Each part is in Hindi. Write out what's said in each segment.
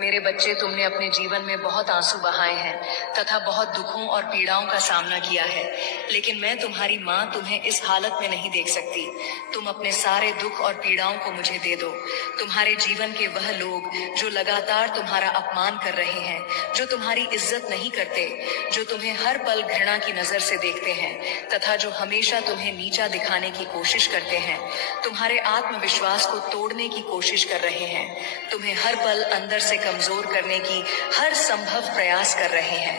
मेरे बच्चे, तुमने अपने जीवन में बहुत आंसू बहाए हैं तथा बहुत दुखों और पीड़ाओं का सामना किया है, लेकिन मैं तुम्हारी माँ तुम्हें इस हालत में नहीं देख सकती। तुम अपने सारे दुख और पीड़ाओं को मुझे दे दो। तुम्हारे जीवन के वह लोग जो लगातार तुम्हारा अपमान कर रहे हैं, जो तुम्हारी इज्जत नहीं करते, जो तुम्हें हर पल घृणा की नजर से देखते हैं तथा जो हमेशा तुम्हें नीचा दिखाने की कोशिश करते हैं, तुम्हारे आत्मविश्वास को तोड़ने की कोशिश कर रहे हैं, तुम्हें हर पल अंदर से कमजोर करने की हर संभव प्रयास कर रहे हैं,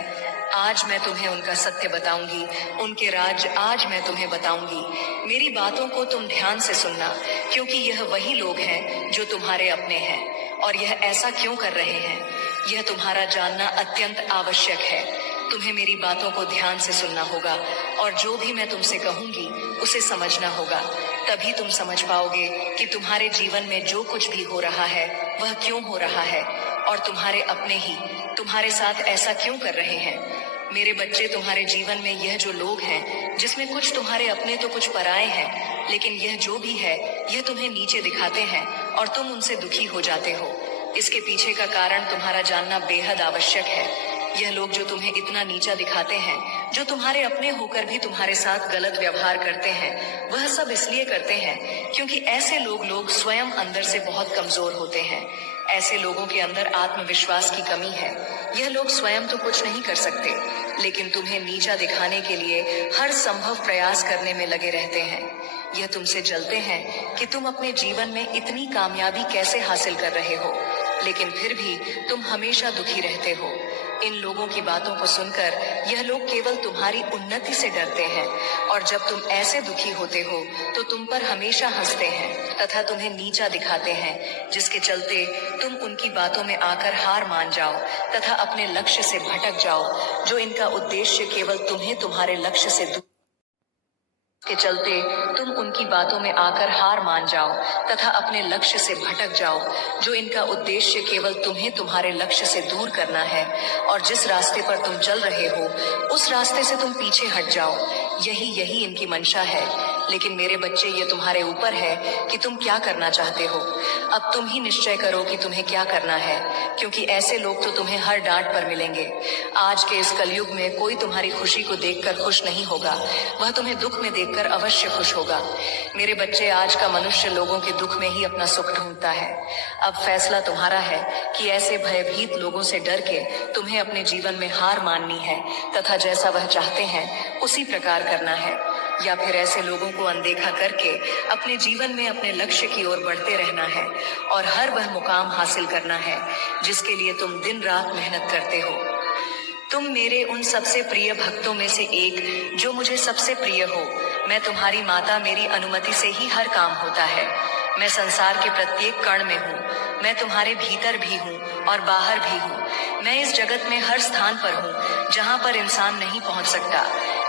आज मैं तुम्हें उनका सत्य बताऊंगी, उनके राज आज मैं तुम्हें बताऊंगी। मेरी बातों को तुम ध्यान से सुनना, क्योंकि यह वही लोग हैं जो तुम्हारे अपने हैं। और यह ऐसा क्यों कर रहे हैं, यह तुम्हारा जानना अत्यंत आवश्यक है। तुम्हें मेरी बातों को ध्यान से सुनना होगा और जो भी मैं तुमसे कहूंगी उसे समझना होगा। तभी तुम समझ पाओगे कि तुम्हारे जीवन में जो कुछ भी हो रहा है वह क्यों हो रहा है और तुम्हारे अपने ही तुम्हारे साथ ऐसा क्यों कर रहे हैं। मेरे बच्चे, तुम्हारे जीवन में यह जो लोग हैं, जिसमें कुछ तुम्हारे अपने तो कुछ पराए हैं, लेकिन यह जो भी है यह तुम्हें नीचे दिखाते हैं और तुम उनसे दुखी हो जाते हो। इसके पीछे का कारण तुम्हारा जानना बेहद आवश्यक है। यह लोग जो तुम्हें इतना नीचा दिखाते हैं, जो तुम्हारे अपने होकर भी तुम्हारे साथ गलत व्यवहार करते हैं, वह सब इसलिए करते हैं क्योंकि ऐसे लोग स्वयं अंदर से बहुत कमजोर होते हैं। ऐसे लोगों के अंदर आत्मविश्वास की कमी है। यह लोग स्वयं तो कुछ नहीं कर सकते, लेकिन तुम्हें नीचा दिखाने के लिए हर संभव प्रयास करने में लगे रहते हैं। यह तुमसे जलते हैं कि तुम अपने जीवन में इतनी कामयाबी कैसे हासिल कर रहे हो, लेकिन फिर भी तुम हमेशा दुखी रहते हो। इन लोगों की बातों को सुनकर यह लोग केवल तुम्हारी उन्नति से डरते हैं और जब तुम ऐसे दुखी होते हो तो तुम पर हमेशा हंसते हैं तथा तुम्हें नीचा दिखाते हैं, जिसके चलते तुम उनकी बातों में आकर हार मान जाओ तथा अपने लक्ष्य से भटक जाओ, जो इनका उद्देश्य केवल तुम्हें तुम्हारे लक्ष्य से के चलते तुम उनकी बातों में आकर हार मान जाओ तथा अपने लक्ष्य से भटक जाओ, जो इनका उद्देश्य केवल तुम्हें तुम्हारे लक्ष्य से दूर करना है। और जिस रास्ते पर तुम चल रहे हो उस रास्ते से तुम पीछे हट जाओ। यही इनकी मंशा है। लेकिन मेरे बच्चे, ये तुम्हारे ऊपर है कि तुम क्या करना चाहते हो। अब तुम ही निश्चय करो कि तुम्हें क्या करना है, क्योंकि ऐसे लोग तो तुम्हें हर डांट पर मिलेंगे। आज के इस कलयुग में कोई तुम्हारी खुशी को देखकर खुश नहीं होगा, वह तुम्हें दुख में देखकर अवश्य खुश होगा। मेरे बच्चे, आज का मनुष्य लोगों के दुख में ही अपना सुख ढूंढता है। अब फैसला तुम्हारा है कि ऐसे भयभीत लोगों से डर के तुम्हें अपने जीवन में हार माननी है तथा जैसा वह चाहते हैं उसी प्रकार करना है, या फिर ऐसे लोगों को अनदेखा करके अपने जीवन में अपने लक्ष्य की ओर बढ़ते रहना है और हर वह मुकाम हासिल करना है जिसके लिए तुम दिन रात मेहनत करते हो। तुम मेरे उन सबसे प्रिय भक्तों में से एक, जो मुझे सबसे प्रिय हो। मैं तुम्हारी माता, मेरी अनुमति से ही हर काम होता है। मैं संसार के प्रत्येक कण में हूँ। मैं तुम्हारे भीतर भी हूँ और बाहर भी हूँ। मैं इस जगत में हर स्थान पर हूँ जहाँ पर इंसान नहीं पहुँच सकता,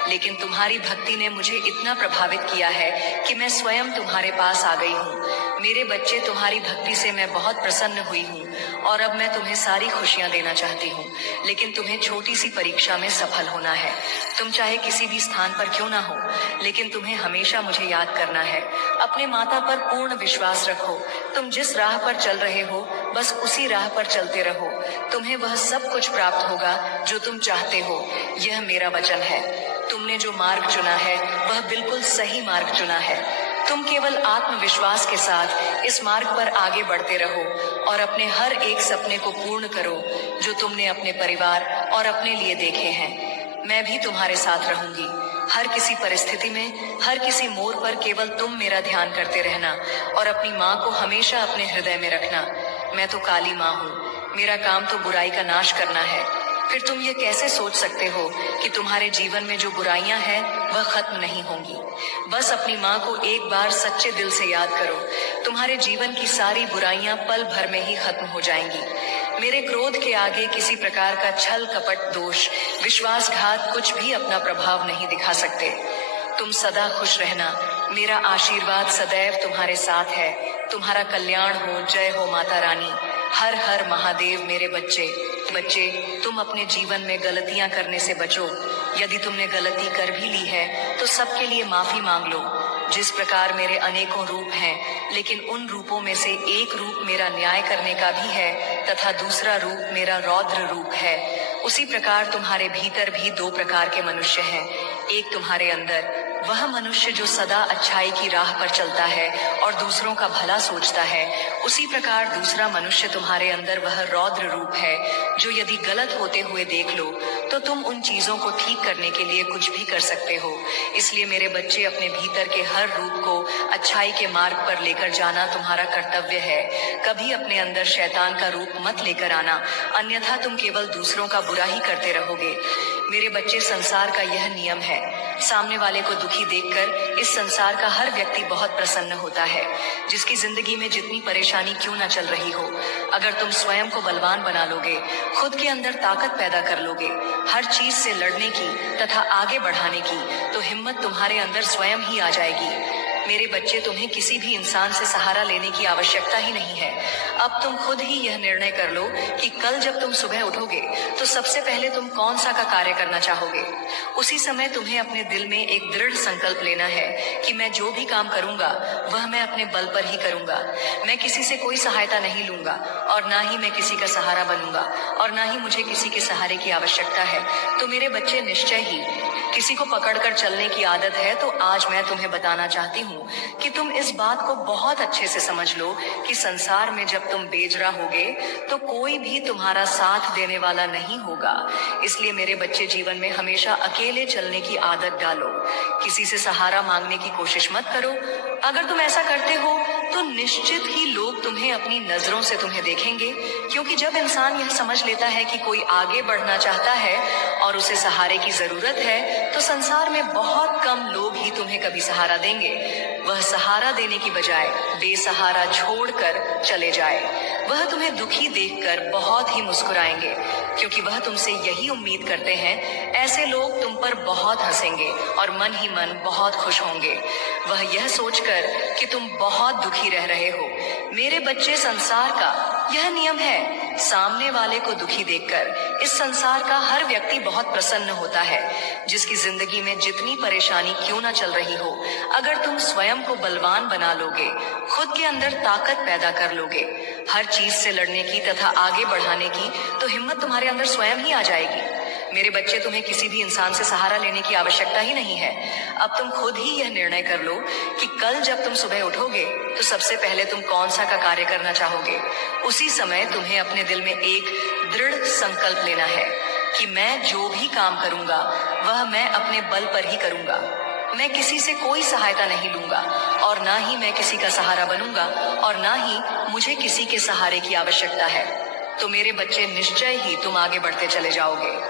लेकिन तुम्हारी भक्ति ने मुझे इतना प्रभावित किया है कि मैं स्वयं तुम्हारे पास आ गई हूँ। मेरे बच्चे, तुम्हारी भक्ति से मैं बहुत प्रसन्न हुई हूँ और अब मैं तुम्हें सारी खुशियाँ देना चाहती हूँ, लेकिन तुम्हें छोटी सी परीक्षा में सफल होना है। तुम चाहे किसी भी स्थान पर क्यों ना हो, लेकिन तुम्हें हमेशा मुझे याद करना है। अपने माता पर पूर्ण विश्वास रखो। तुम जिस राह पर चल रहे हो बस उसी राह पर चलते रहो। तुम्हें वह सब कुछ प्राप्त होगा जो तुम चाहते हो, यह मेरा वचन है। तुमने जो मार्ग चुना है वह बिल्कुल सही मार्ग चुना है। तुम केवल आत्मविश्वास के साथ इस मार्ग पर आगे बढ़ते रहो और अपने हर एक सपने को पूर्ण करो जो तुमने अपने परिवार और अपने लिए देखे हैं। मैं भी तुम्हारे साथ रहूंगी। हर किसी परिस्थिति में, हर किसी मोड़ पर केवल तुम मेरा ध्यान करते रहना और अपनी माँ को हमेशा अपने हृदय में रखना। मैं तो काली माँ हूँ। मेरा काम तो बुराई का नाश करना है। फिर तुम ये कैसे सोच सकते हो कि तुम्हारे जीवन में जो बुराइयां हैं वह खत्म नहीं होंगी। बस अपनी माँ को एक बार सच्चे दिल से याद करो। तुम्हारे जीवन की सारी बुराइयां पल भर में ही खत्म हो जाएंगी। मेरे क्रोध के आगे किसी प्रकार का छल कपट, दोष, विश्वासघात कुछ भी अपना प्रभाव नहीं दिखा सकते। तुम सदा खुश रहना। मेरा आशीर्वाद सदैव तुम्हारे साथ है। तुम्हारा कल्याण हो। जय हो माता रानी। हर हर महादेव। मेरे बच्चे, तुम अपने जीवन में गलतियां करने से बचो। यदि तुमने गलती कर भी ली है तो सबके लिए माफी मांग लो। जिस प्रकार मेरे अनेकों रूप हैं, लेकिन उन रूपों में से एक रूप मेरा न्याय करने का भी है तथा दूसरा रूप मेरा रौद्र रूप है, उसी प्रकार तुम्हारे भीतर भी दो प्रकार के मनुष्य हैं। एक तुम्हारे अंदर वह मनुष्य जो सदा अच्छाई की राह पर चलता है और दूसरों का भला सोचता है, उसी प्रकार दूसरा मनुष्य तुम्हारे अंदर वह रौद्र रूप है, जो यदि गलत होते हुए देख लो तो तुम उन चीजों को ठीक करने के लिए कुछ भी कर सकते हो। इसलिए मेरे बच्चे, अपने भीतर के हर रूप को अच्छाई के मार्ग पर लेकर जाना तुम्हारा कर्तव्य है। कभी अपने अंदर शैतान का रूप मत लेकर आना, अन्यथा तुम केवल दूसरों का बुरा ही करते रहोगे। मेरे बच्चे, संसार का यह नियम है, सामने वाले को दुखी देखकर इस संसार का हर व्यक्ति बहुत प्रसन्न होता है। जिसकी जिंदगी में जितनी परेशानी क्यों न चल रही हो, अगर तुम स्वयं को बलवान बना लोगे, खुद के अंदर ताकत पैदा कर लोगे, हर चीज से लड़ने की तथा आगे बढ़ाने की, तो हिम्मत तुम्हारे अंदर स्वयं ही आ जाएगी। मेरे बच्चे, तुम्हें किसी भी इंसान से सहारा लेने की आवश्यकता ही नहीं है। अब तुम खुद ही यह निर्णय कर लो कि कल जब तुम सुबह उठोगे तो सबसे पहले तुम कौन सा का कार्य करना चाहोगे। उसी समय तुम्हें अपने दिल में एक दृढ़ संकल्प लेना है कि मैं जो भी काम करूंगा वह मैं अपने बल पर ही करूंगा। मैं किसी से कोई सहायता नहीं लूंगा और ना ही मैं किसी का सहारा बनूंगा और ना ही मुझे किसी के सहारे की आवश्यकता है। तो मेरे बच्चे, निश्चय ही किसी को पकड़कर चलने की आदत है, तो आज मैं तुम्हें बताना चाहती हूँ कि तुम इस बात को बहुत अच्छे से समझ लो कि संसार में जब तुम बेजरा होगे तो कोई भी तुम्हारा साथ देने वाला नहीं होगा। इसलिए मेरे बच्चे, जीवन में हमेशा अकेले चलने की आदत डालो। किसी से सहारा मांगने की कोशिश मत करो। अगर तुम ऐसा करते हो तो निश्चित ही लोग तुम्हें अपनी नजरों से तुम्हें देखेंगे, क्योंकि जब इंसान यह समझ लेता है कि कोई आगे बढ़ना चाहता है और उसे सहारे की जरूरत है, तो संसार में बहुत कम लोग ही तुम्हें कभी सहारा देंगे। वह सहारा देने की बजाय बेसहारा छोड़कर चले जाए। वह तुम्हें दुखी देखकर बहुत ही मुस्कुराएंगे, क्योंकि वह तुमसे यही उम्मीद करते हैं। ऐसे लोग तुम पर बहुत हंसेंगे और मन ही मन बहुत खुश होंगे, वह यह सोचकर कि तुम बहुत दुखी रह रहे हो। मेरे बच्चे, संसार का यह नियम है, सामने वाले को दुखी देखकर इस संसार का हर व्यक्ति बहुत प्रसन्न होता है। जिसकी जिंदगी में जितनी परेशानी क्यों न चल रही हो, अगर तुम स्वयं को बलवान बना लोगे, खुद के अंदर ताकत पैदा कर लोगे, हर चीज से लड़ने की तथा आगे बढ़ाने की, तो हिम्मत तुम्हारे अंदर स्वयं ही आ जाएगी। मेरे बच्चे, तुम्हें किसी भी इंसान से सहारा लेने की आवश्यकता ही नहीं है। अब तुम खुद ही यह निर्णय कर लो कि कल जब तुम सुबह उठोगे तो सबसे पहले तुम कौन सा का कार्य करना चाहोगे। उसी समय तुम्हें अपने दिल में एक दृढ़ संकल्प लेना है कि मैं जो भी काम करूंगा वह मैं अपने बल पर ही करूंगा। मैं किसी से कोई सहायता नहीं लूंगा और ना ही मैं किसी का सहारा बनूंगा और ना ही मुझे किसी के सहारे की आवश्यकता है। तो मेरे बच्चे, निश्चय ही तुम आगे बढ़ते चले जाओगे।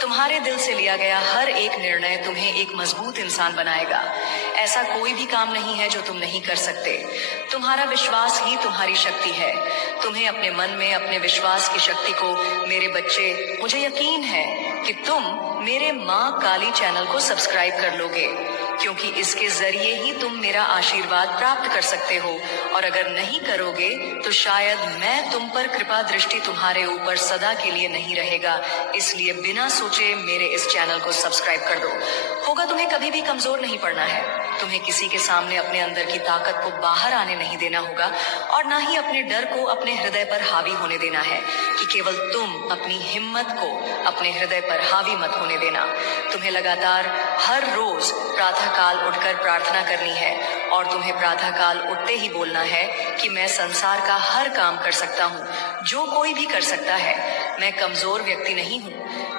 तुम्हारे दिल से लिया गया हर एक निर्णय तुम्हें एक मजबूत इंसान बनाएगा। ऐसा कोई भी काम नहीं है जो तुम नहीं कर सकते। तुम्हारा विश्वास ही तुम्हारी शक्ति है। तुम्हें अपने मन में अपने विश्वास की शक्ति को, मेरे बच्चे, मुझे यकीन है कि तुम मेरे माँ काली चैनल को सब्सक्राइब कर लोगे, क्योंकि इसके जरिए ही तुम मेरा आशीर्वाद प्राप्त कर सकते हो। और अगर नहीं करोगे तो शायद मैं तुम पर कृपा दृष्टि तुम्हारे ऊपर सदा के लिए नहीं रहेगा। इसलिए बिना सोचे मेरे इस चैनल को सब्सक्राइब कर दो। होगा तुम्हें कभी भी कमजोर नहीं पड़ना है। तुम्हें किसी के सामने अपने अंदर की ताकत को बाहर आने नहीं देना होगा और ना ही अपने डर को अपने हृदय पर हावी होने देना है कि केवल तुम अपनी हिम्मत को अपने हृदय पर हावी मत होने देना। तुम्हें लगातार हर रोज प्रातः काल उठकर प्रार्थना करनी है और तुम्हें प्रातः काल उठते ही बोलना है कि मैं संसार का हर काम कर सकता हूँ, जो कोई भी कर सकता है। मैं कमजोर व्यक्ति नहीं हूँ,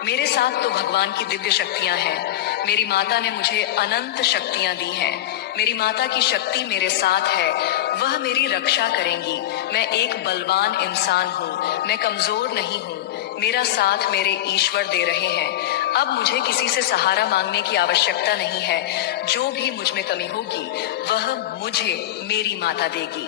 मेरे साथ तो भगवान की दिव्य शक्तियां हैं। मेरी माता ने मुझे अनंत शक्तियां दी हैं। मेरी माता की शक्ति मेरे साथ है, वह मेरी रक्षा करेंगी। मैं एक बलवान इंसान हूँ, मैं कमजोर नहीं हूँ। मेरा साथ मेरे ईश्वर दे रहे हैं। अब मुझे किसी से सहारा मांगने की आवश्यकता नहीं है। जो भी मुझ में कमी होगी वह मुझे मेरी माता देगी।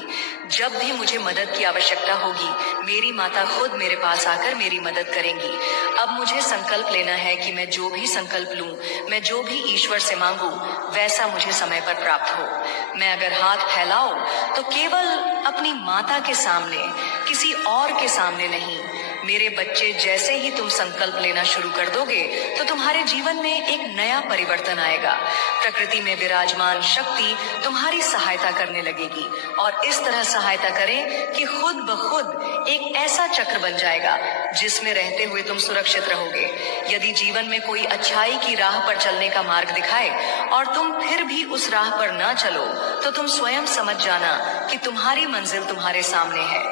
जब भी मुझे मदद की आवश्यकता होगी, मेरी माता खुद मेरे पास आकर मेरी मदद करेंगी। अब मुझे संकल्प लेना है कि मैं जो भी संकल्प लूं, मैं जो भी ईश्वर से मांगू, वैसा मुझे समय पर प्राप्त हो। मैं अगर हाथ फैलाऊं तो केवल अपनी माता के सामने, किसी और के सामने नहीं। मेरे बच्चे, जैसे ही तुम संकल्प लेना शुरू कर दोगे तो तुम्हारे जीवन में एक नया परिवर्तन आएगा। प्रकृति में विराजमान शक्ति तुम्हारी सहायता करने लगेगी और इस तरह सहायता करें कि खुद ब खुद एक ऐसा चक्र बन जाएगा जिसमें रहते हुए तुम सुरक्षित रहोगे। यदि जीवन में कोई अच्छाई की राह पर चलने का मार्ग दिखाए और तुम फिर भी उस राह पर ना चलो तो तुम स्वयं समझ जाना कि तुम्हारी मंजिल तुम्हारे सामने है,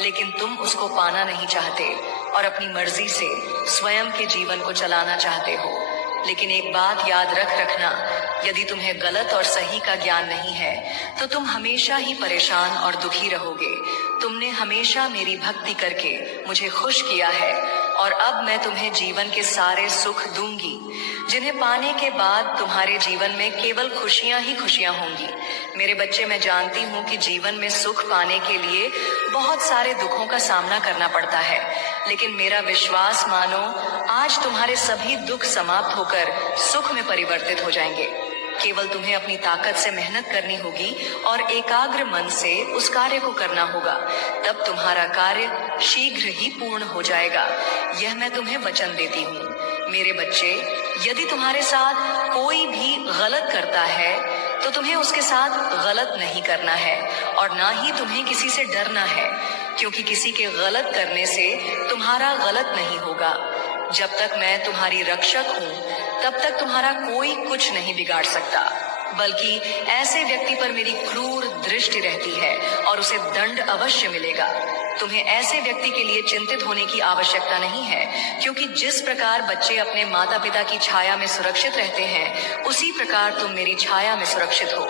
लेकिन तुम उसको पाना नहीं चाहते और अपनी मर्जी से स्वयं के जीवन को चलाना चाहते हो। लेकिन एक बात याद रखना, यदि तुम्हें गलत और सही का ज्ञान नहीं है तो तुम हमेशा ही परेशान और दुखी रहोगे। तुमने हमेशा मेरी भक्ति करके मुझे खुश किया है और अब मैं तुम्हें जीवन के सारे सुख दूंगी, जिन्हें पाने के बाद तुम्हारे जीवन में केवल खुशियां ही खुशियां होंगी। मेरे बच्चे, मैं जानती हूँ कि जीवन में सुख पाने के लिए बहुत सारे दुखों का सामना करना पड़ता है, लेकिन मेरा विश्वास मानो, आज तुम्हारे सभी दुख समाप्त होकर सुख में परिवर्तित हो जाएंगे। केवल तुम्हें अपनी ताकत से मेहनत करनी होगी और एकाग्र मन से उस कार्य को करना होगा, तब तुम्हारा कार्य शीघ्र ही पूर्ण हो जाएगा। यह मैं तुम्हें वचन देती हूँ। मेरे बच्चे, यदि तुम्हारे साथ कोई भी गलत करता है तो तुम्हें उसके साथ गलत नहीं करना है और ना ही तुम्हें किसी से डरना है, क्योंकि किसी के गलत करने से तुम्हारा गलत नहीं होगा। जब तक मैं तुम्हारी रक्षक हूँ तब तक तुम्हारा कोई कुछ नहीं बिगाड़ सकता, बल्कि ऐसे व्यक्ति पर मेरी क्रूर दृष्टि रहती है और उसे दंड अवश्य मिलेगा। तुम्हें ऐसे व्यक्ति के लिए चिंतित होने की आवश्यकता नहीं है, क्योंकि जिस प्रकार बच्चे अपने माता पिता की छाया में सुरक्षित रहते हैं, उसी प्रकार तुम मेरी छाया में सुरक्षित हो।